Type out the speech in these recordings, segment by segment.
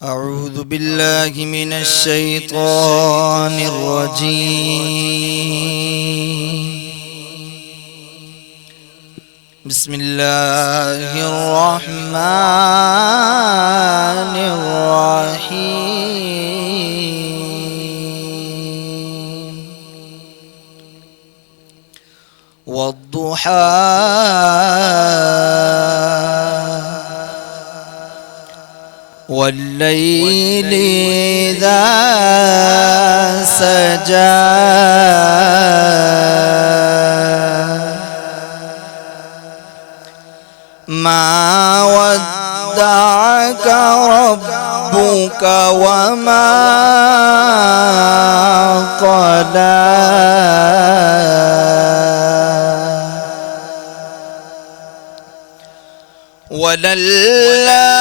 أعوذ بالله من الشيطان الرجيم. بسم الله الرحمن الرحيم. والضحى والليل إذا سجى ما ودعك ربك وما قلى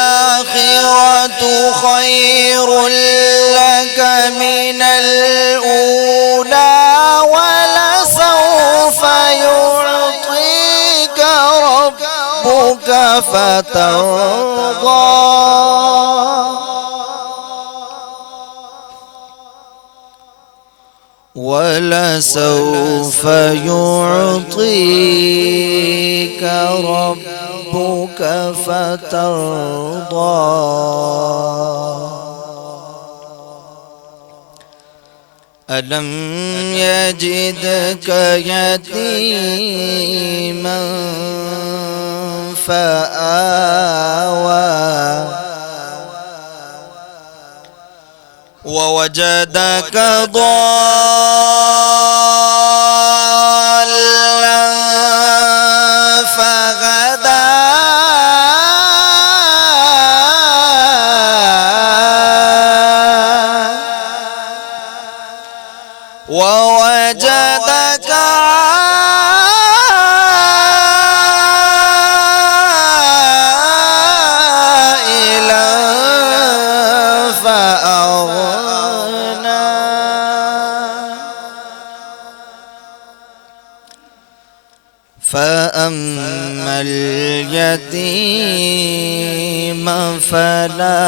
وللآخرة خير لك من الأولى ولسوف يعطيك ربك فترضى ولسوف يعطيك ربك فترضى. ألم يجدك يتيما فآوى ووجدك ضالا فهدى ووجدك عائلا فأغنى فأما اليتيم فلا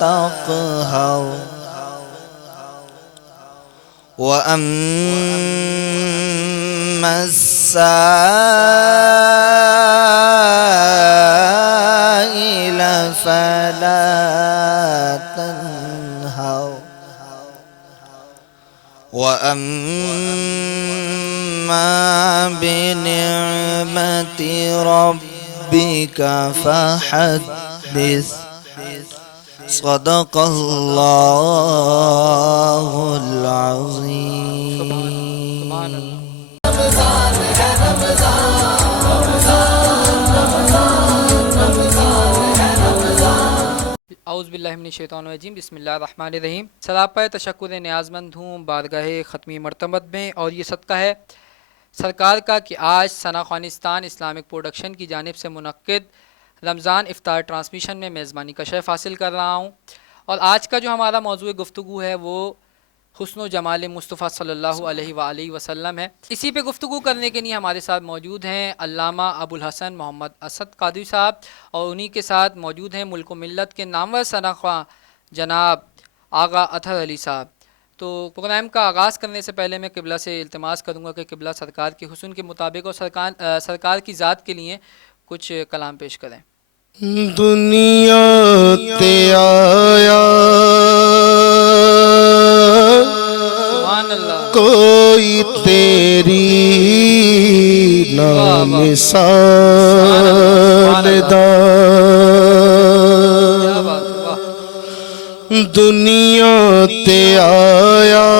تقهر وأما السائل فلا تنهر وأما بنعمة ربك فحدث. صدق الله العظيم. اعوذ باللہ من الشیطان الرجیم. بسم اللہ الرحمن الرحیم. سراپا تشکر نیازمند ہوں بارگاہ ختمی مرتبت میں، اور یہ صدقہ ہے سرکار کا کہ آج ثنا افغانستان اسلامک پروڈکشن کی جانب سے منعقد رمضان افطار ٹرانسمیشن میں میزبانی کا شرف حاصل کر رہا ہوں. اور آج کا جو ہمارا موضوع گفتگو ہے وہ حسن و جمال مصطفیٰ صلی اللہ علیہ وآلہ وسلم ہے. اسی پہ گفتگو کرنے کے لیے ہمارے ساتھ موجود ہیں علامہ ابوالحسن محمد اسد قادری صاحب، اور انہی کے ساتھ موجود ہیں ملک و ملت کے نامور ثنا خواں جناب آغا اطہر علی صاحب. تو پروگرام کا آغاز کرنے سے پہلے میں قبلہ سے التماس کروں گا کہ قبلہ سرکار کے حسن کے مطابق اور سرکار کی ذات کے لیے کچھ کلام پیش کریں. دنیا تے آیا سبحان اللہ. کوئی تیری نہ مثال دا، دنیا تے آیا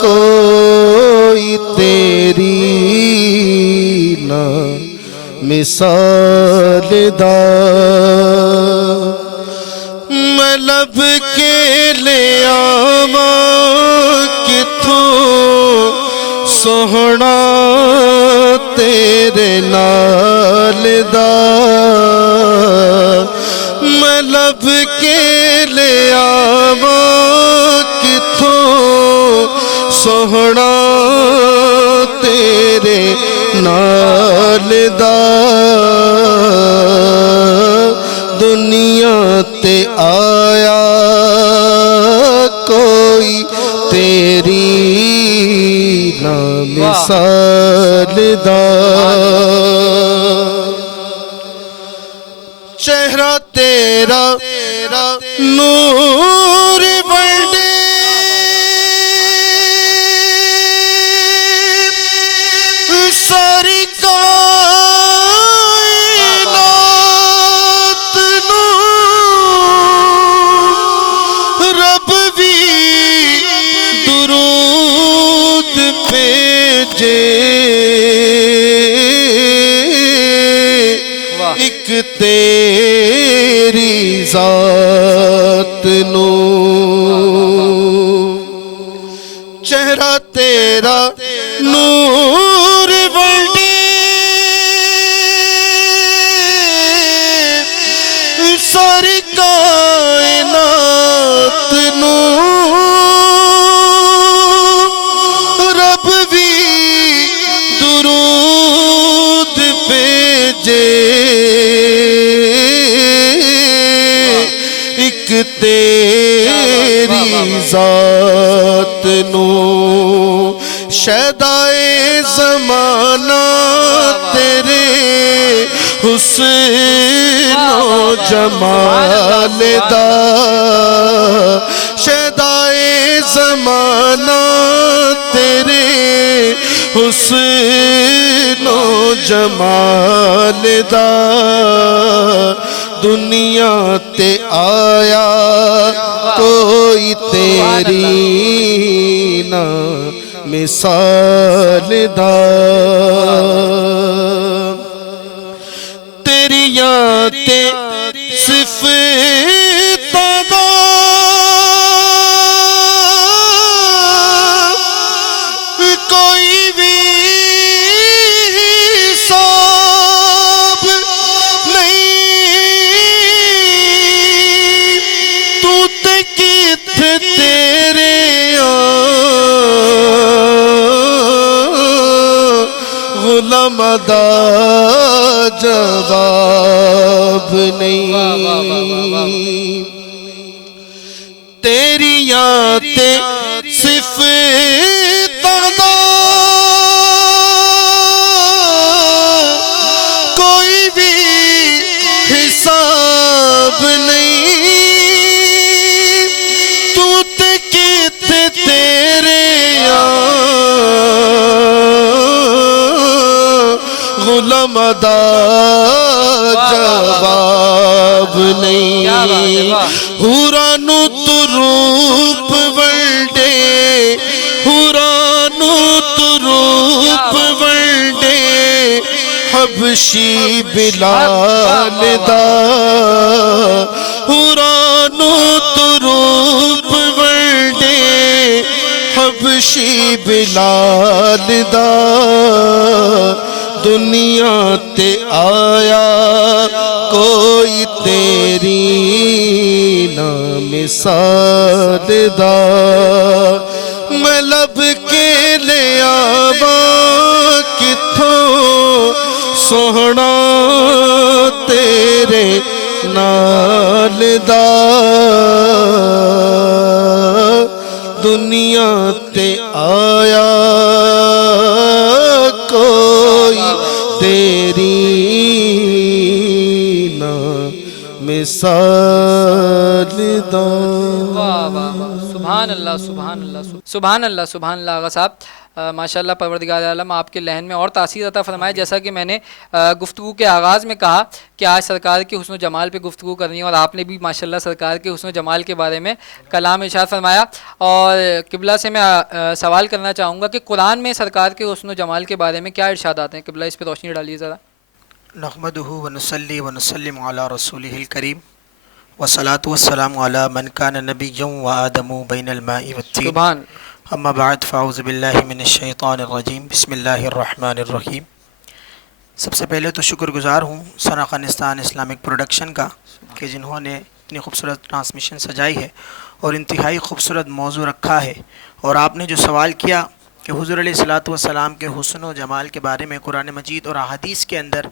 کوئی تیری نہ مثال دا، میں لب کے لے آواں کتھوں سوہنا تیرے نال دا، لب کے لے آواں کتھوں سوہنا تیرے نال دا دنیا تے آیا کوئی تیری نا مثال دا چہرہ تیرا نور بڑے ساری کائنات نو رب بھی درود بھیجے ایک تیری ذات نو چہرہ تیرا نور بڑے ساری کائنات نو رب بھی درود بھیجے ایک تیری ذات نو شیدائے زمانہ تیرے حسن و جمال دا شیدائے زمانہ تیرے حسن و جمال دا دنیا تے آیا کوئی تیری نا مثال دا تیریاں تے صفتاں دا کوئی بھی حساب نہیں تو تے کتھے تیرے غلام دا جواب نہیں تیریاں تے صفتاں دا کوئی بھی حساب نہیں تو تے کتھے تیرے غلام دا جواب نہیں حورانو تو روپ ولڈے حورانو تو روپ ولڈے حبشی بلال دا حورانو تو روپ ولڈے حبشی بلال دا دنیا تے آیا کوئی تیری نا مثال دا میں لب کے لے آواں کتھوں سوہنا تیرے نال دا دنیا تے آیا کوئی تیری نا مثال دا واہ واہ سبحان اللہ سبحان اللہ سبحان اللہ سبحان اللہ آغا صاحب ماشاءاللہ پروردگار عالم آپ کے لہن میں اور تاثیر عطا فرمائے. جیسا کہ میں نے گفتگو کے آغاز میں کہا کہ آج سرکار کے حسن و جمال پہ گفتگو کرنی ہے اور آپ نے بھی ماشاءاللہ سرکار کے حسن و جمال کے بارے میں کلام ارشاد فرمایا. اور قبلہ سے میں سوال کرنا چاہوں گا کہ قرآن میں سرکار کے حسن و جمال کے بارے میں کیا ارشادات ہیں؟ قبلہ اس پہ روشنی ڈالیے ذرا. نحمدہ ونصلی ونسلم علی رسولہ الکریم والصلاة والسلام علی من کان نبیا وآدم بین الماء والتین. سبحان. اما بعد فاعوذ باللہ من الشیطان الرجیم بسم اللہ الرحمن الرحیم. سب سے پہلے تو شکر گزار ہوں ثنا افغانستان اسلامک پروڈکشن کا کہ جنہوں نے اتنی خوبصورت ٹرانسمیشن سجائی ہے اور انتہائی خوبصورت موضوع رکھا ہے، اور آپ نے جو سوال کیا کہ حضور علیہ الصلاۃ والسلام کے حسن و جمال کے بارے میں قرآن مجید اور احادیث کے اندر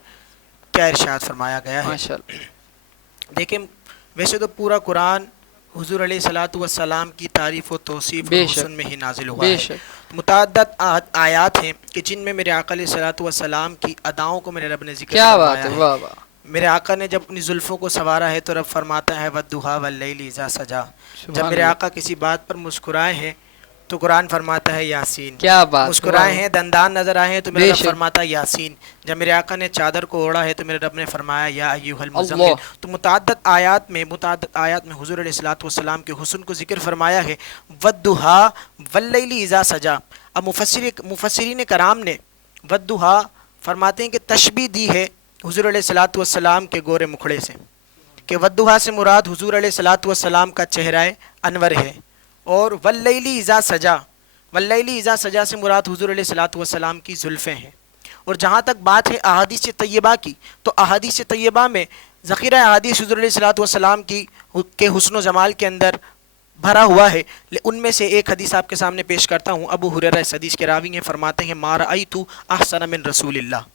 کیا ارشاد فرمایا گیا ہے۔ ماشاءاللہ۔ دیکھیں ویسے تو پورا قرآن حضور علیہ الصلاۃ والسلام کی تعریف و توصیف بے اور شک، حسن میں ہی نازل ہوا بے ہے۔ شک۔ متعدد آیات ہیں کہ جن میں میرے آقا علیہ الصلاۃ والسلام کی اداؤں کو میرے رب نے ذکر کیا بات فرمایا ہے، ہے۔ واہ واہ، میرے آقا نے جب اپنی زلفوں کو سنوارا ہے تو رب فرماتا ہے وَالضُّحَىٰ وَاللَّيْلِ إِذَا سَجَىٰ۔ جب سبحان میرے اللہ، آقا کسی بات پر مسکرائے ہیں تو قرآن فرماتا ہے یاسین۔ کیا بات، مسکرائے واہ، ہیں، دندان نظر آئے ہیں تو میرا بے رب شک۔ فرماتا ہے یاسین۔ جب میرے آقا نے چادر کو اوڑھا ہے تو میرے رب نے فرمایا یا ایھا المزمل۔ اللہ۔ تو متعدد آیات میں حضور علیہ الصلاۃ والسلام کے حسن کو ذکر فرمایا ہے، وَالضُّحَىٰ وَاللَّيْلِ إِذَا سَجَىٰ۔ اب مفسرین کرام نے وَالضُّحَىٰ فرماتے ہیں کہ تشبیہ دی ہے حضور علیہ الصلاۃ والسلام کے گورے مکھڑے سے، کہ وَالضُّحَىٰ سے مراد حضور علیہ الصلاۃ والسلام کا چہرہ انور ہے، اور وَاللَّيْلِ إِذَا سَجَىٰ، وَاللَّيْلِ إِذَا سَجَىٰ سے مراد حضور علیہ الصلاۃ والسلام کی زلفیں ہیں۔ اور جہاں تک بات ہے احادیث طیبہ کی، تو احادیث طیبہ میں ذخیرہ احادیث حضور علیہ الصلاۃ والسلام کے حسن و جمال کے اندر بھرا ہوا ہے۔ ان میں سے ایک حدیث آپ کے سامنے پیش کرتا ہوں۔ ابو ہریرہ اس حدیث کے راوی ہیں، فرماتے ہیں ما رأیت احسن من رسول اللہ،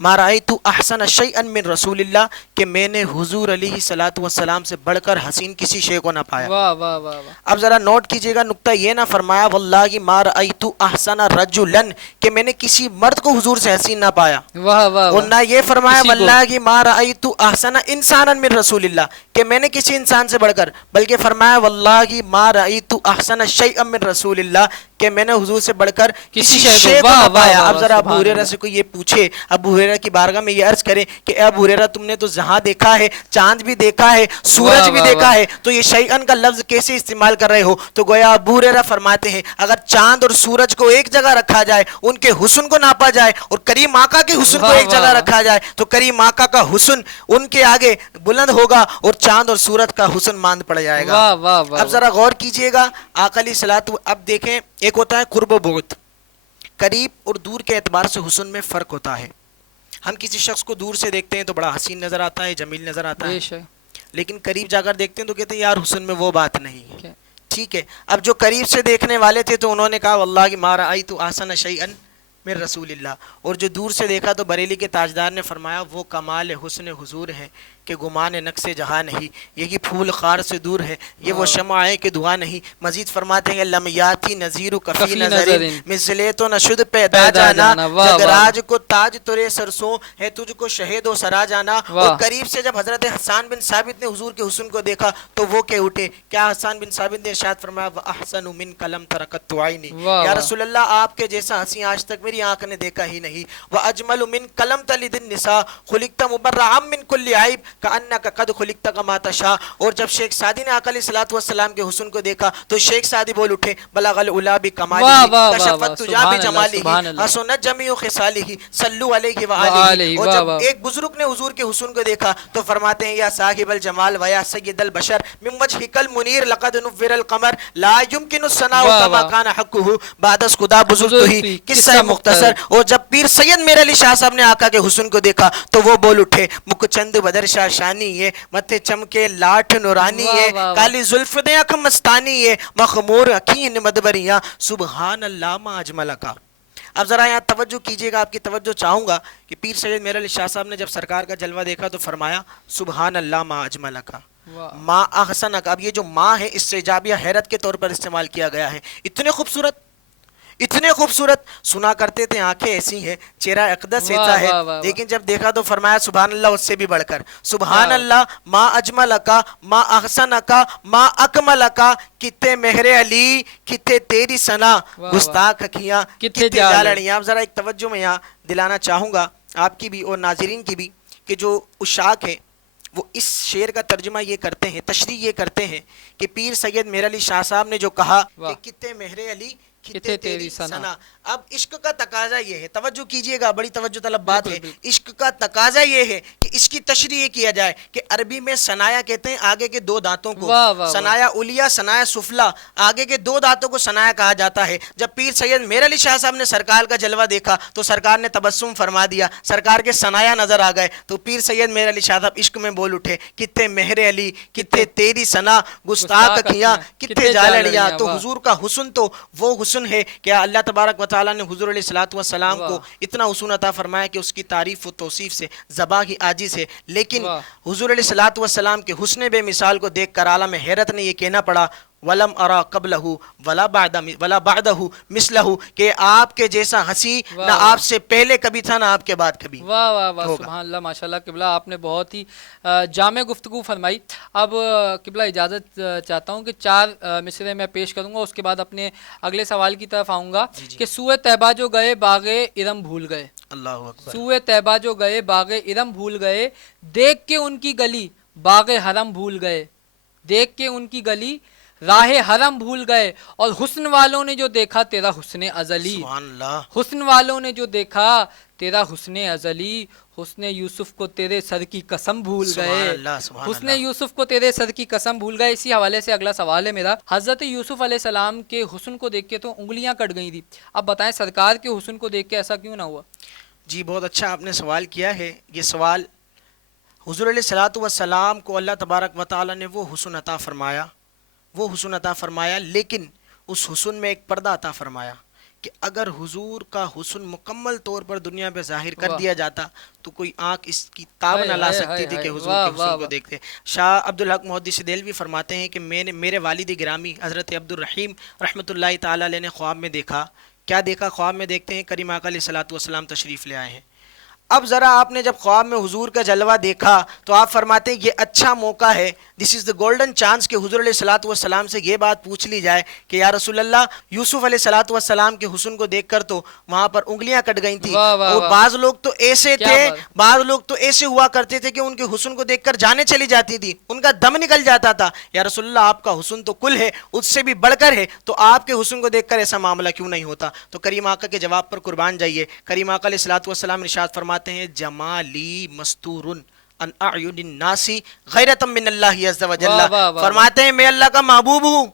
ما رأیت احسن شیئا من رسول اللہ، کہ میں نے حضور علیہ الصلاۃ والسلام سے بڑھ کر حسین کسی شے کو نہ پایا۔ واہ واہ واہ واہ، اب ذرا نوٹ کیجئے گا، نقطہ یہ نہ فرمایا واللہ ما رأیت احسن رجلا، کہ میں نے کسی مرد کو حضور سے حسین نہ پایا، واہ واہ، اور نہ یہ فرمایا کسی کو۔ واللہ ما رأیت احسن انسانا من رسول اللہ، کہ میں نے کسی انسان سے بڑھ کر، بلکہ فرمایا واللہ ما رأیت احسن شیئا من رسول اللہ، کہ میں نے حضور سے بڑھ کر کسی شے کو نہ پایا۔ اب ذرا ابو ہریرہ سے کوئی یہ پوچھے، ابو ہریرہ کی بارگاہ میں یہ عرض کرے کہ اے ابو ہریرہ تم نے تو جہاں دیکھا ہے، چاند بھی دیکھا ہے، سورج بھی دیکھا ہے، تو یہ شیئن کا لفظ کیسے استعمال کر رہے ہو؟ تو گویا ابو ہریرہ فرماتے ہیں اگر چاند اور سورج کو ایک جگہ رکھا جائے، ان کے حسن کو ناپا جائے، اور کریم آقا کے حسن کو ایک جگہ رکھا جائے، تو کریم آقا کا حسن ان کے آگے بلند ہوگا اور چاند اور سورج کا حسن ماند پڑ جائے گا۔ اب ذرا غور کیجئے گا، آقا علیہ الصلوۃ، اب دیکھیں ایک ہوتا ہے قرب و بعد، قریب اور دور کے اعتبار سے حسن میں فرق ہوتا ہے۔ ہم کسی شخص کو دور سے دیکھتے ہیں تو بڑا حسین نظر آتا ہے، جمیل نظر آتا ہے، لیکن قریب جا کر دیکھتے ہیں تو کہتے ہیں یار حسن میں وہ بات نہیں ہے۔ ٹھیک ہے، اب جو قریب سے دیکھنے والے تھے تو انہوں نے کہا واللہ ما رأیت احسن شیئا من رسول اللہ، اور جو دور سے دیکھا تو بریلی کے تاجدار نے فرمایا وہ کمال حسن حضور ہے کہ گمان نقص جہاں نہیں، یہی پھول خار سے دور ہے، یہ وہ شمع ہے کہ دعا نہیں۔ مزید فرماتے ہیں لم یاتی نذیر کفی نظر مثلے تو نشد پیدا جانا، جگراج کو تاج ترے سرسوں ہے تجھ کو شہید و سرا جانا۔ اور قریب سے جب حضرت حسان بن ثابت نے حضور کے حسن کو دیکھا تو وہ کہہ اٹھے، کیا حسان بن ثابت نے ارشاد فرمایا وَأَحْسَنُ مِنْكَ لَمْ تَرَ قَطُّ عَيْنِي، یا رسول اللہ آپ کے جیسا حسین آج تک میری آنکھ نے دیکھا ہی نہیں۔ وَأَجْمَلُ مِنْكَ لَمْ تَلِدِ النِّسَاء خُلِقْتَ مُبَرَّعًا مِنْ كُلِّ عَيْبٍ كَأَنَّكَ قَدْ خُلِقْتَ كَمَا تَشَاءُ۔ اور جب شیخ سعدی نے آقا علیہ الصلوۃ والسلام کے حسن کو دیکھا تو شیخ سعدی بول اٹھے بلغ العلا بکمالہ کشفت تجا بجمالہ حسنت جمیع خصالہ صلوا علیہ وآلہ۔ اور جب ایک بزرگ نے حضور کے حسن کو دیکھا تو فرماتے ہیں یا صاحب الجمال ویا سید البشر من وجهک المنیر لقد نور القمر لا يمكن الثناء كما كان حقه بعد از خدا بزرگ تو ہی قصہ مختصر۔ اور جب پیر سید میرے علی شاہ صاحب نے آقا کے حسن کو دیکھا تو وہ بول اٹھے مکھ چند بدر شاہ شانی ہے، متھے چمکے لاٹھ نورانی ہے، کالی زلف دے اکھ مستانی ہے، مخمور اکھین مدبریاں سبحان اللہ ما اجمل کا۔ اب ذرا یہاں توجہ کیجئے گا، آپ کی توجہ چاہوں گا کہ پیر سید میرے علی شاہ صاحب نے جب سرکار کا جلوہ دیکھا تو فرمایا سبحان اللہ ما اجمل کا، ما احسن کا۔ اب یہ جو ما ہے اس سے ایجابیہ حیرت کے طور پر استعمال کیا گیا ہے۔ اتنے خوبصورت، اتنے خوبصورت، سنا کرتے تھے آنکھیں ایسی ہیں، چہرہ اقدس ایسا ہے، لیکن جب دیکھا تو فرمایا سبحان اللہ اس سے بھی بڑھ کر، سبحان اللہ ما اجمل کا، ما احسن کا، ما اکمل کا، کتے مہر علی، کتے تیری ثنا، گستاخ اکھیاں، کتے جالڑیاں۔ اب ذرا ایک توجہ میں یہاں دلانا چاہوں گا آپ کی بھی اور ناظرین کی بھی کہ جو عشاق ہیں وہ اس شعر کا ترجمہ یہ کرتے ہیں، تشریح یہ کرتے ہیں کہ پیر سید میر علی شاہ صاحب نے جو کہا کہ کتے مہر علی کتے تیری ثنا۔ اب عشق کا تقاضا یہ ہے، توجہ کیجئے گا، بڑی توجہ طلب بات ہے، عشق کا تقاضا یہ ہے کہ اس کی تشریح کیا جائے کہ عربی میں ثنایا کہتے ہیں آگے کے دو دانتوں کو، واہ واہ واہ۔ ثنایا علیہ ثنایا سفلا، آگے کے دو دانتوں کو ثنایا کہا جاتا ہے۔ جب پیر سید میر علی شاہ صاحب نے سرکار کا جلوہ دیکھا تو سرکار نے تبسم فرما دیا، سرکار کے ثنایا نظر آ گئے تو پیر سید میر علی شاہ صاحب عشق میں بول اٹھے، کتے مہر علی کتے تیری ثنا گستاخ اکھیاں کتے جالڑیاں۔ تو حضور کا حسن تو وہ حسن ہے کہ اللہ تبارک و تعالیٰ نے حضور علیہ السلام کو اتنا حسن عطا فرمایا کہ اس کی تعریف و توصیف سے زبان کی عاجز ہے، لیکن حضور علیہ السلام کے حسن بے مثال کو دیکھ کر عالم حیرت نے یہ کہنا پڑا ولم ارا قبلہ ولا بعدہ مثلہ، کہ آپ کے جیسا ہنسی نہ آپ سے پہلے کبھی تھا نہ آپ کے بعد کبھی۔ واہ واہ واہ، سبحان اللہ، ماشاءاللہ قبلہ، آپ نے بہت ہی جامع گفتگو فرمائی۔ اب قبلہ اجازت چاہتا ہوں کہ 4 مصرے میں پیش کروں گا، اس کے بعد اپنے اگلے سوال کی طرف آؤں گا کہ سوئے طیبہ جو گئے باغ ارم بھول گئے، اللہ اکبر، سوئے طیبہ جو گئے باغ ارم بھول گئے، دیکھ کے ان کی گلی باغ حرم بھول گئے، دیکھ کے ان کی گلی راہ حرم بھول گئے، اور حسن والوں نے جو دیکھا تیرا حسن ازلی، سبحان اللہ، حسن والوں نے جو دیکھا تیرا حسن ازلی، حسن یوسف کو تیرے سر کی قسم بھول سبحان گئے، اللہ، سبحان حسن اللہ۔ یوسف کو تیرے سر کی قسم بھول گئے۔ اسی حوالے سے اگلا سوال ہے میرا، حضرت یوسف علیہ السلام کے حسن کو دیکھ کے تو انگلیاں کٹ گئی تھی، اب بتائیں سرکار کے حسن کو دیکھ کے ایسا کیوں نہ ہوا؟ جی بہت اچھا آپ نے سوال کیا ہے۔ یہ سوال حضور علیہ السلام کو اللہ تبارک و تعالیٰ نے وہ حسن عطا فرمایا، وہ حسن عطا فرمایا، لیکن اس حسن میں ایک پردہ عطا فرمایا کہ اگر حضور کا حسن مکمل طور پر دنیا پہ ظاہر کر دیا جاتا تو کوئی آنکھ اس کی تاب نہ لا سکتی تھی کہ حضور کے حسن کو دیکھتے۔ شاہ عبدالحق محدث دہلوی فرماتے ہیں کہ میرے والد گرامی حضرت عبد الرحیم رحمۃ اللہ تعالیٰ علیہ نے خواب میں دیکھا، کیا دیکھا؟ خواب میں دیکھتے ہیں کریم آقا علیہ السلام تشریف لے آئے ہیں۔ اب ذرا آپ نے جب خواب میں حضور کا جلوہ دیکھا تو آپ فرماتے ہیں یہ اچھا موقع ہے، دس از دا گولڈن چانس کہ حضور علیہ السلام سے یہ بات پوچھ لی جائے کہ یا رسول اللہ، یوسف علیہ السلام کے حسن کو دیکھ کر تو وہاں پر انگلیاں کٹ گئی تھیں، اور بعض لوگ تو ایسے تھے، بعض لوگ تو ایسے ہوا کرتے تھے کہ ان کے حسن کو دیکھ کر جانیں چلی جاتی تھی، ان کا دم نکل جاتا تھا۔ یا رسول اللہ، آپ کا حسن تو کل ہے، اس سے بھی بڑھ کر ہے، تو آپ کے حسن کو دیکھ کر ایسا معاملہ کیوں نہیں ہوتا؟ تو کریم آقا کے جواب پر قربان جائیے، کریم آقا علیہ السلام ارشاد فرماتے ہیں جمالی مستور ان اعین الناس غیرۃ من اللہ عز وجل، فرماتے ہیں میں اللہ کا محبوب ہوں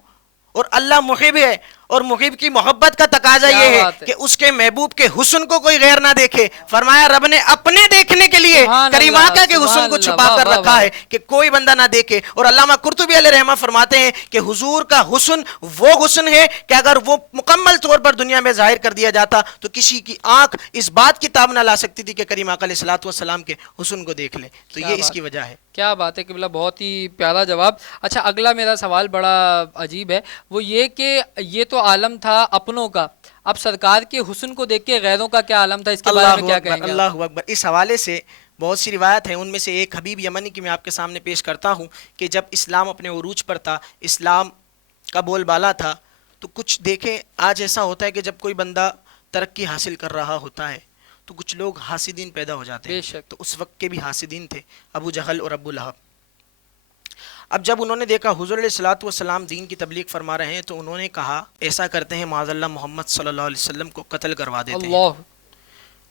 اور اللہ محب ہے، اور محب کی محبت کا تقاضا یہ ہے کہ اس کے محبوب کے حسن کو کوئی غیر نہ دیکھے۔ فرمایا رب نے اپنے دیکھنے کے لیے کریم آقا کے حسن کو چھپا کر رکھا ہے کہ کوئی بندہ نہ دیکھے۔ اور علامہ قرطبی علیہ رحمہ فرماتے ہیں کہ حضور کا حسن وہ حسن ہے کہ اگر وہ مکمل طور پر دنیا میں ظاہر کر دیا جاتا تو کسی کی آنکھ اس بات کی تاب نہ لا سکتی تھی کہ کریم آقا علیہ السلام کے حسن کو دیکھ لے۔ تو یہ اس کی وجہ ہے۔ کیا بات ہے قبلہ، بہت ہی پیارا جواب۔ اچھا اگلا میرا سوال بڑا عجیب ہے، وہ یہ کہ یہ تو عالم تھا اپنوں کا، اب سرکار کے حسن کو دیکھ کے غیروں کا کیا عالم تھا، اس کے بارے میں کیا کہیں گے؟ اللہ اکبر۔ اس حوالے سے بہت سی روایت ہیں، ان میں سے ایک حبیب یمنی کی میں آپ کے سامنے پیش کرتا ہوں کہ جب اسلام اپنے عروج پر تھا، اسلام کا بول بالا تھا، تو کچھ دیکھیں آج ایسا ہوتا ہے کہ جب کوئی بندہ ترقی حاصل کر رہا ہوتا ہے تو کچھ لوگ حاسدین پیدا ہو جاتے ہیں، تو اس وقت کے بھی حاسدین تھے ابو جہل اور ابو لہب۔ اب جب انہوں نے دیکھا حضور علیہ السلام دین کی تبلیغ فرما رہے ہیں تو انہوں نے کہا ایسا کرتے ہیں معاذ اللہ محمد صلی اللہ علیہ وسلم کو قتل کروا دیتے ہیں۔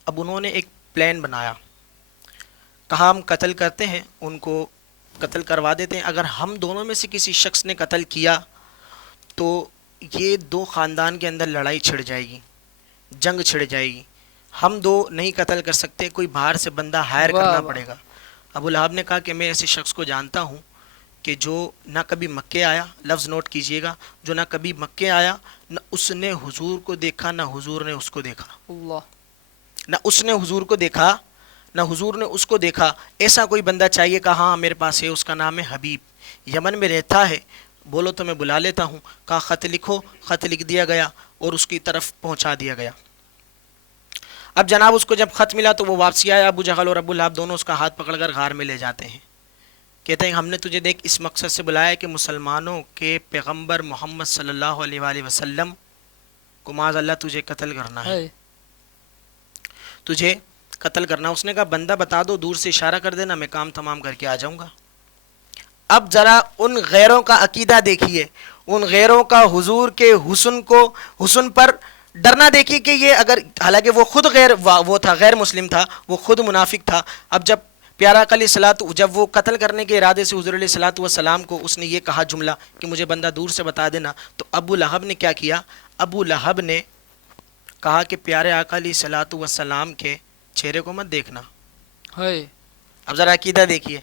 اب انہوں نے ایک پلان بنایا، کہا ہم قتل کرتے ہیں، ان کو قتل کروا دیتے ہیں، اگر ہم دونوں میں سے کسی شخص نے قتل کیا تو یہ دو خاندان کے اندر لڑائی چھڑ جائے گی، جنگ چھڑ جائے گی، ہم دو نہیں قتل کر سکتے، کوئی باہر سے بندہ ہائر کرنا پڑے گا۔ ابو لہب نے کہا کہ میں ایسے شخص کو جانتا ہوں کہ جو نہ کبھی مکے آیا، لفظ نوٹ کیجئے گا، جو نہ کبھی مکے آیا، نہ اس نے حضور کو دیکھا نہ حضور نے اس کو دیکھا، نہ اس نے حضور کو دیکھا نہ حضور نے اس کو دیکھا، ایسا کوئی بندہ چاہیے۔ کہا ہاں میرے پاس ہے، اس کا نام ہے حبیب، یمن میں رہتا ہے، بولو تو میں بلا لیتا ہوں۔ کہا خط لکھو، خط لکھ دیا گیا اور اس کی طرف پہنچا دیا گیا۔ اب جناب اس کو جب خط ملا تو وہ واپسی آیا، ابو جہل اور ابو لہب دونوں اس کا ہاتھ پکڑ کر غار میں لے جاتے ہیں، کہتے ہیں ہم نے تجھے دیکھ اس مقصد سے بلایا کہ مسلمانوں کے پیغمبر محمد صلی اللہ علیہ وآلہ وسلم کو معاذ اللہ تجھے قتل کرنا ہے، تجھے قتل کرنا۔ اس نے کہا بندہ بتا دو، دور سے اشارہ کر دینا، میں کام تمام کر کے آ جاؤں گا۔ اب ذرا ان غیروں کا عقیدہ دیکھیے، ان غیروں کا حضور کے حسن پر ڈرنا دیکھیے کہ یہ اگر حالانکہ وہ خود وہ تھا غیر مسلم تھا, وہ خود منافق تھا. اب جب پیارا آقا علیہ الصلوۃ جب وہ قتل کرنے کے ارادے سے حضور علیہ الصلوۃ والسلام کو اس نے یہ کہا جملہ کہ مجھے بندہ دور سے بتا دینا, تو ابو لہب نے کیا کیا؟ ابو لہب نے کہا کہ پیارے آقا علیہ الصلوۃ والسلام کے چہرے کو مت دیکھنا. ہے اب ذرا عقیدہ دیکھیے,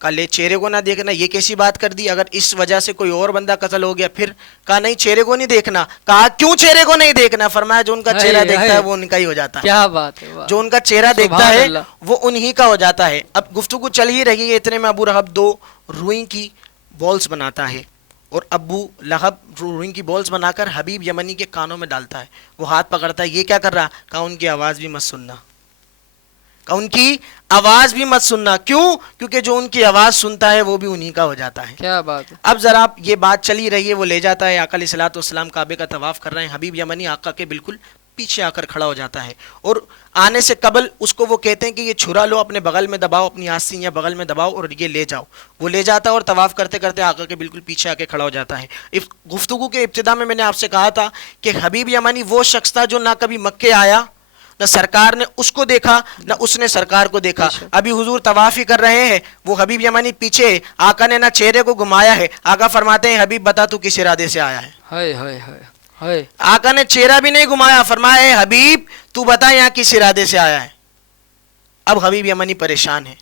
کہا چہرے کو نہ دیکھنا, یہ کیسی بات کر دی؟ اگر اس وجہ سے کوئی اور بندہ قتل ہو گیا پھر؟ کہا نہیں چہرے کو نہیں دیکھنا. کہا کیوں چہرے کو نہیں دیکھنا؟ فرمایا جو ان کا چہرہ دیکھتا ہے وہ ان کا ہی ہو جاتا ہے. کیا بات ہے, جو ان کا چہرہ دیکھتا سبحان ہے اللہ. وہ انہی کا ہو جاتا ہے. اب گفتگو چل ہی رہی ہے, اتنے میں ابو لہب 2 روئی کی بولز بناتا ہے اور ابو لہب روئی کی بولز بنا کر حبیب یمنی کے کانوں میں ڈالتا ہے. وہ ہاتھ پکڑتا ہے, یہ کیا کر رہا؟ کہا ان کی آواز بھی مت سننا, ان کی آواز بھی مت سننا. کیوں؟ کیونکہ جو ان کی آواز سنتا ہے وہ بھی انہی کا ہو جاتا ہے. کیا بات ہے. اب ذرا یہ بات چلی رہی ہے, وہ لے جاتا ہے, آقا علیہ الصلوۃ والسلام کعبے کا طواف کر رہے ہیں, حبیب یمنی آقا کے بالکل پیچھے آ کر کھڑا ہو جاتا ہے اور آنے سے قبل اس کو وہ کہتے ہیں کہ یہ چھرا لو, اپنے بغل میں دباؤ, اپنی آستین یا بغل میں دباؤ اور یہ لے جاؤ. وہ لے جاتا ہے اور طواف کرتے کرتے آقا کے بالکل پیچھے آ کے کھڑا ہو جاتا ہے. گفتگو کے ابتدا میں نے آپ سے کہا تھا کہ حبیب یمنی وہ شخص تھا جو نہ کبھی مکے آیا, نہ سرکار نے اس کو دیکھا, نہ اس نے سرکار کو دیکھا. ابھی حضور طواف ہی کر رہے ہیں, وہ حبیب یمنی پیچھے ہے, آقا نے نہ چہرے کو گھمایا ہے. آقا فرماتے ہیں حبیب بتا تو کس ارادے سے آیا ہے؟ آقا نے چہرہ بھی نہیں گھمایا, فرمایا اے حبیب تو بتا یہاں کس ارادے سے آیا ہے؟ اب حبیب یمنی پریشان ہے.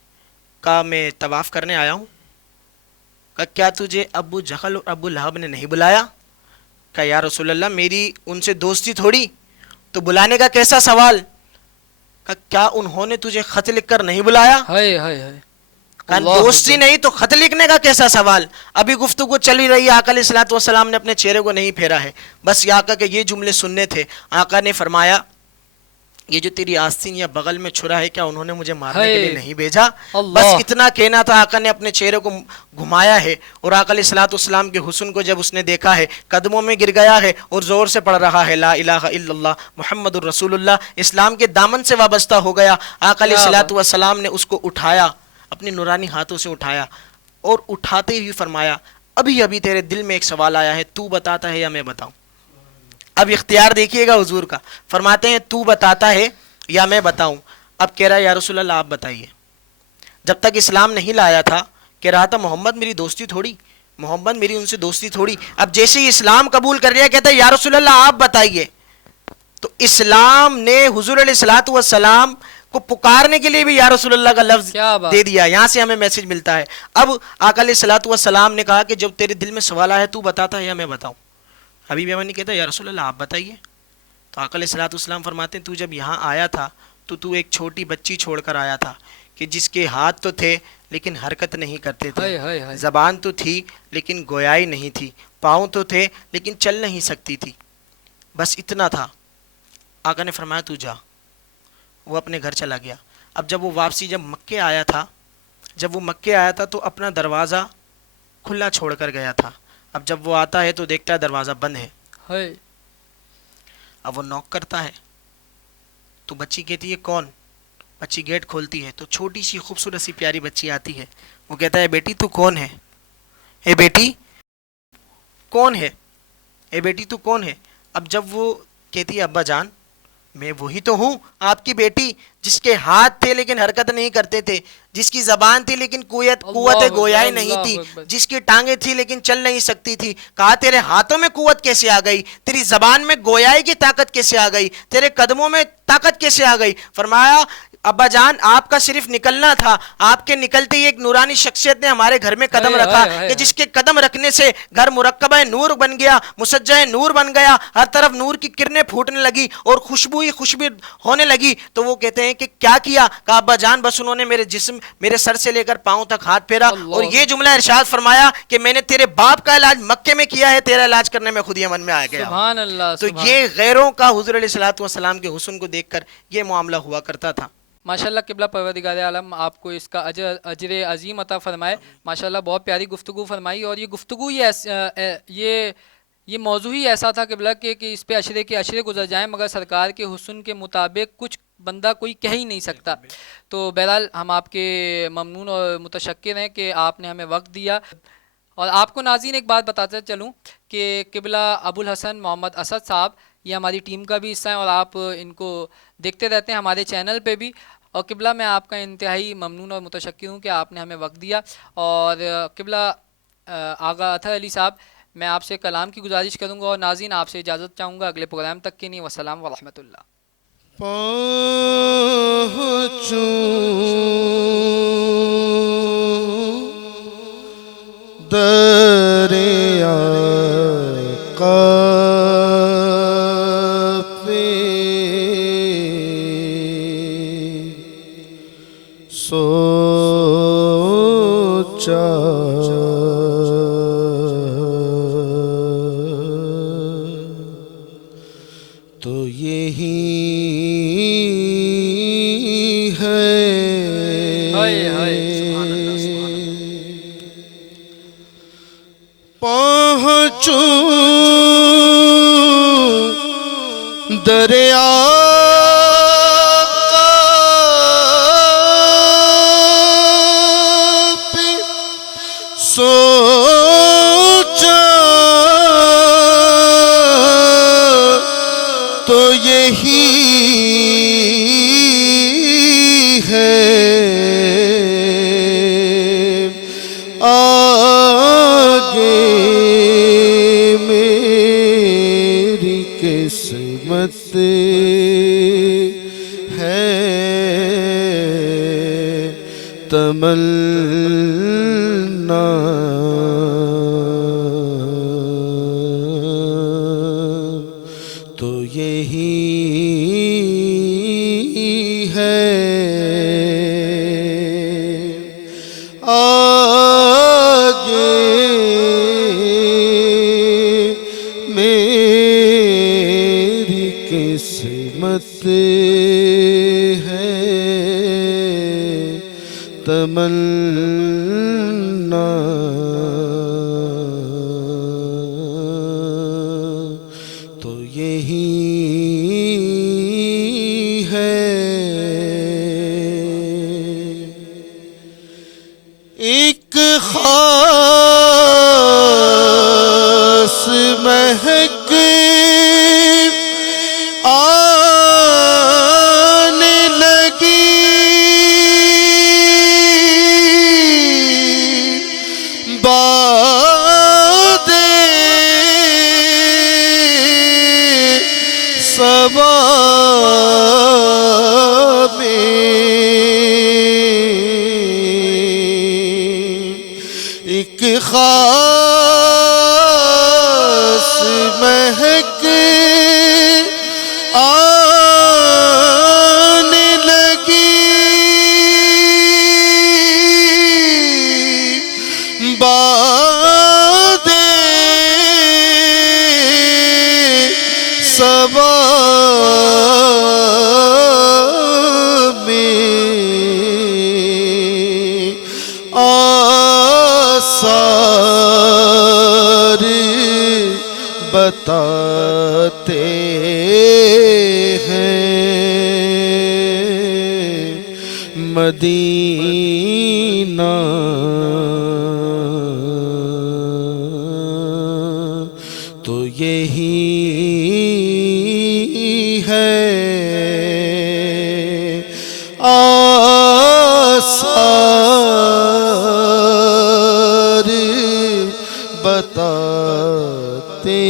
کہا میں طواف کرنے آیا ہوں. کہا کیا تجھے ابو جہل اور ابو لہب نے نہیں بلایا؟ کہا یا رسول اللہ میری ان سے دوستی تھوڑی, تو بلانے کا کیسا سوال؟ کہا کیا انہوں نے تجھے خط لکھ کر نہیں بلایا؟ کہا دوستی نہیں تو خط لکھنے کا کیسا سوال؟ ابھی گفتگو چلی رہی ہے, آقا علیہ الصلوۃ والسلام نے اپنے چہرے کو نہیں پھیرا ہے, بس یہ آقا کے یہ جملے سننے تھے. آقا نے فرمایا یہ جو تیری آستین یا بغل میں چھرا ہے کیا انہوں نے مجھے مارنے کے لیے نہیں بھیجا؟ بس اتنا کہنا تھا. آقا نے اپنے چہرے کو گھمایا ہے اور آقا علیہ الصلوۃ والسلام کے حسن کو جب اس نے دیکھا ہے قدموں میں گر گیا ہے اور زور سے پڑھ رہا ہے لا الہ الا اللہ محمد الرسول اللہ, اسلام کے دامن سے وابستہ ہو گیا. آقا علیہ الصلوۃ والسلام نے اس کو اٹھایا, اپنے نورانی ہاتھوں سے اٹھایا اور اٹھاتے ہی فرمایا ابھی ابھی تیرے دل میں ایک سوال آیا ہے, تو بتاتا ہے یا میں بتاؤں؟ اب اختیار دیکھیے گا حضور کا, فرماتے ہیں تو بتاتا ہے یا میں بتاؤں؟ اب کہہ رہا ہے یا رسول اللہ آپ بتائیے. جب تک اسلام نہیں لایا تھا کہہ رہا تھا محمد میری دوستی تھوڑی, محمد میری ان سے دوستی تھوڑی. اب جیسے ہی اسلام قبول کر لیا کہتا ہے یا رسول اللہ آپ بتائیے. تو اسلام نے حضور علیہ الصلوۃ والسلام کو پکارنے کے لیے بھی یا رسول اللہ کا لفظ دے دیا. یہاں سے ہمیں میسج ملتا ہے. اب آقا علیہ الصلوۃ والسلام نے کہا کہ جب تیرے دل میں سوال آیا تو بتاتا ہے یا میں بتاؤں؟ حبیب یمنی کہتا ہے یا رسول اللہ آپ بتائیے. تو آقا علیہ الصلوۃ والسلام فرماتے ہیں تو جب یہاں آیا تھا تو ایک چھوٹی بچی چھوڑ کر آیا تھا کہ جس کے ہاتھ تو تھے لیکن حرکت نہیں کرتے تھے, زبان تو تھی لیکن گویائی نہیں تھی, پاؤں تو تھے لیکن چل نہیں سکتی تھی, بس اتنا تھا. آقا نے فرمایا تو جا. وہ اپنے گھر چلا گیا. اب جب وہ واپسی جب مکے آیا تھا تو اپنا دروازہ کھلا چھوڑ کر گیا تھا. اب جب وہ آتا ہے تو دیکھتا ہے دروازہ بند ہے. اب وہ نوک کرتا ہے تو بچی کہتی ہے کون؟ بچی گیٹ کھولتی ہے تو چھوٹی سی خوبصورت سی پیاری بچی آتی ہے. وہ کہتا ہے بیٹی تو کون ہے؟ اے بیٹی کون ہے؟ اے بیٹی تو کون ہے؟ اب جب وہ کہتی ہے ابا جان میں وہی تو ہوں آپ کی بیٹی جس کے ہاتھ تھے لیکن حرکت نہیں کرتے تھے, جس کی زبان تھی لیکن قوت گویائی نہیں تھی, جس کی ٹانگیں تھی لیکن چل نہیں سکتی تھی. کہا تیرے ہاتھوں میں قوت کیسے آ گئی؟ تیری زبان میں گویائی کی طاقت کیسے آ گئی؟ تیرے قدموں میں طاقت کیسے آ گئی؟ فرمایا ابا جان آپ کا صرف نکلنا تھا, آپ کے نکلتے ہی ایک نورانی شخصیت نے ہمارے گھر میں قدم رکھا کہ جس کے قدم رکھنے سے گھر مرکبہ نور بن گیا, مسجع نور بن گیا, ہر طرف نور کی کرنیں پھوٹنے لگی اور خوشبو ہی خوشبو ہونے لگی. تو وہ کہتے ہیں کہ کیا کیا؟ کہا ابا جان بس انہوں نے میرے جسم میرے سر سے لے کر پاؤں تک ہاتھ پھیرا اور یہ جملہ ارشاد فرمایا کہ میں نے تیرے باپ کا علاج مکے میں کیا ہے, تیرا علاج کرنے میں خود یمن میں آ گیا. سبحان اللہ. تو یہ غیروں کا حضور علیہ الصلوۃ والسلام کے حسن کو دیکھ کر یہ معاملہ ہوا کرتا تھا. ماشاءاللہ قبلہ پروردگار عالم آپ کو اس کا اجر عظیم عطا فرمائے. ماشاءاللہ بہت پیاری گفتگو فرمائی, اور یہ گفتگو یہ موضوع ہی ایسا تھا قبلہ کہ اس پہ عشرے کے عشرے گزر جائیں مگر سرکار کے حسن کے مطابق کچھ بندہ کوئی کہہ ہی نہیں سکتا. تو بہرحال ہم آپ کے ممنون اور متشکر ہیں کہ آپ نے ہمیں وقت دیا. اور آپ کو ناظرین ایک بات بتاتا چلوں کہ قبلہ ابو الحسن محمد اسد صاحب یہ ہماری ٹیم کا بھی حصہ ہیں اور آپ ان کو دیکھتے رہتے ہیں ہمارے چینل پہ بھی. اور قبلہ میں آپ کا انتہائی ممنون اور متشکر ہوں کہ آپ نے ہمیں وقت دیا. اور قبلہ آغا اطہر علی صاحب میں آپ سے کلام کی گزارش کروں گا اور ناظرین آپ سے اجازت چاہوں گا اگلے پروگرام تک کے لیے. والسلام ورحمۃ اللہ. پہنچوں دریا پہ سوچا تو یہی پہنچوں دریا پہ سوچا تو یہی ہے قسمت ہے تمنا تو یہی ہے قسمت ہے تمنا تو یہی ہے ایک خاص مہک آنے لگی باد صبا میں ایک خاص مہک آنے لگی باد صبا میں آثار بتاتے مدینہ تو یہی ہے آثار بتاتے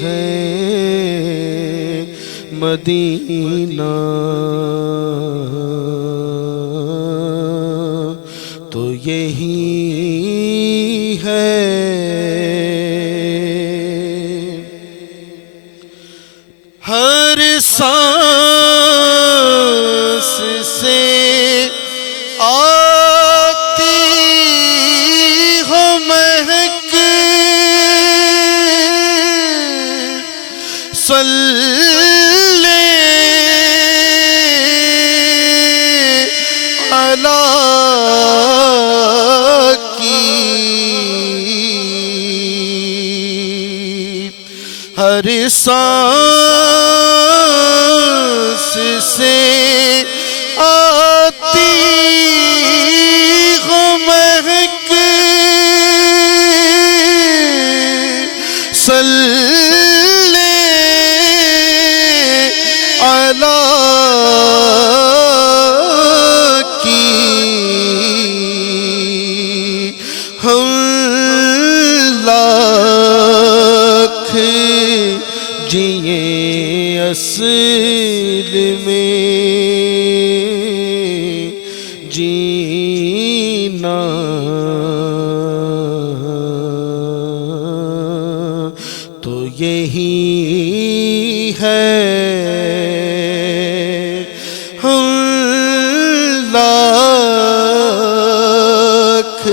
ہیں مدینہ تو یہی ہے ہر سانس سے آتی ہو مہک صلی علی ہر سانس سے آتی ہو مہک اصل میں جینا تو یہی ہے لاکھ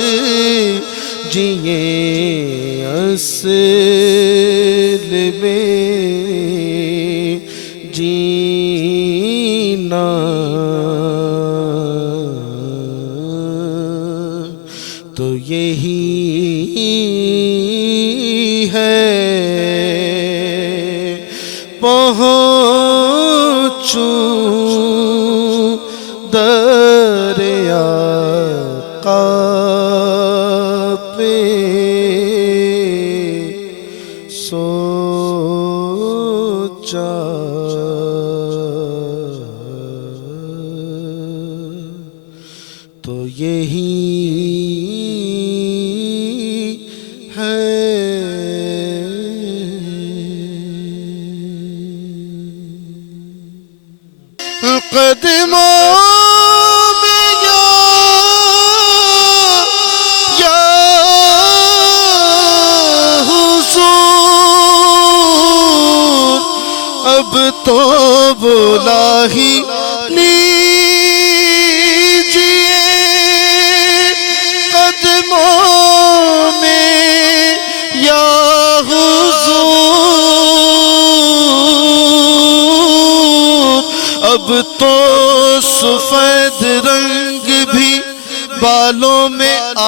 جیے اصل میں جینا تو یہی ہے پہنچوں دریا پہ سوچا تو یہی ہے قدموں میں یا حضور اب تو بلا ہی لیجئے قدموں میں یا حضور اب تو سفید رنگ بھی بالوں میں آ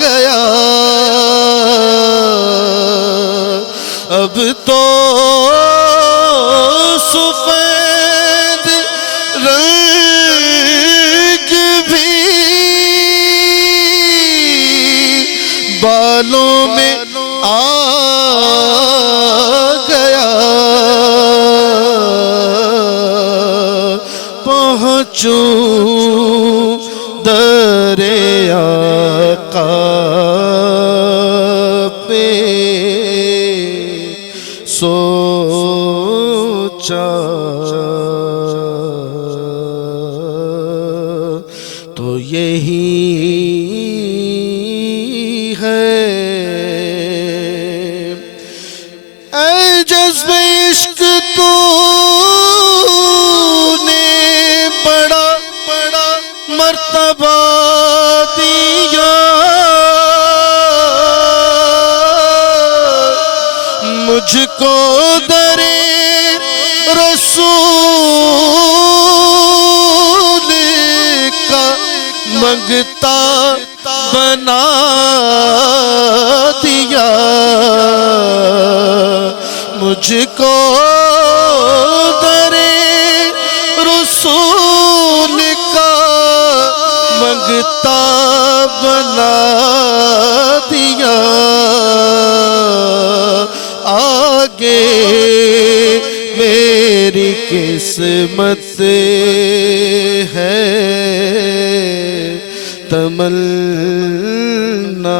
گیا اب تو سفید رنگ بھی بالوں میں آ گیا پہنچوں دریا پہ سوچا تو یہی ہے اے جذب عشق تو نے بڑا بڑا مرتبہ دیا مجھ کو در رسول کا منگتا بنا دیا مجھ کو در رسول کا منگتا بنا دیا آگے میری قسمت ہے تمنا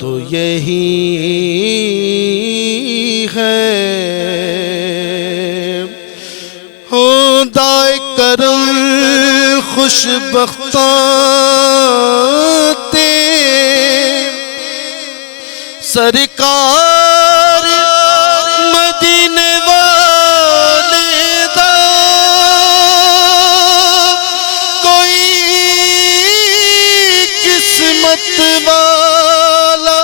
تو یہی ہے خدائے کرم خوش بختاں سرکار مدینے والے دا کوئی قسمت والا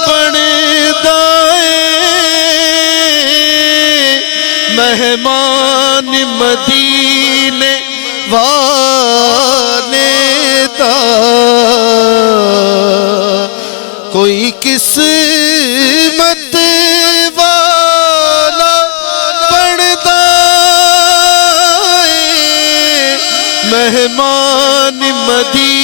بندا مہمان مدینے والے دا کوئی قسمت والا بندا مہمان مدینے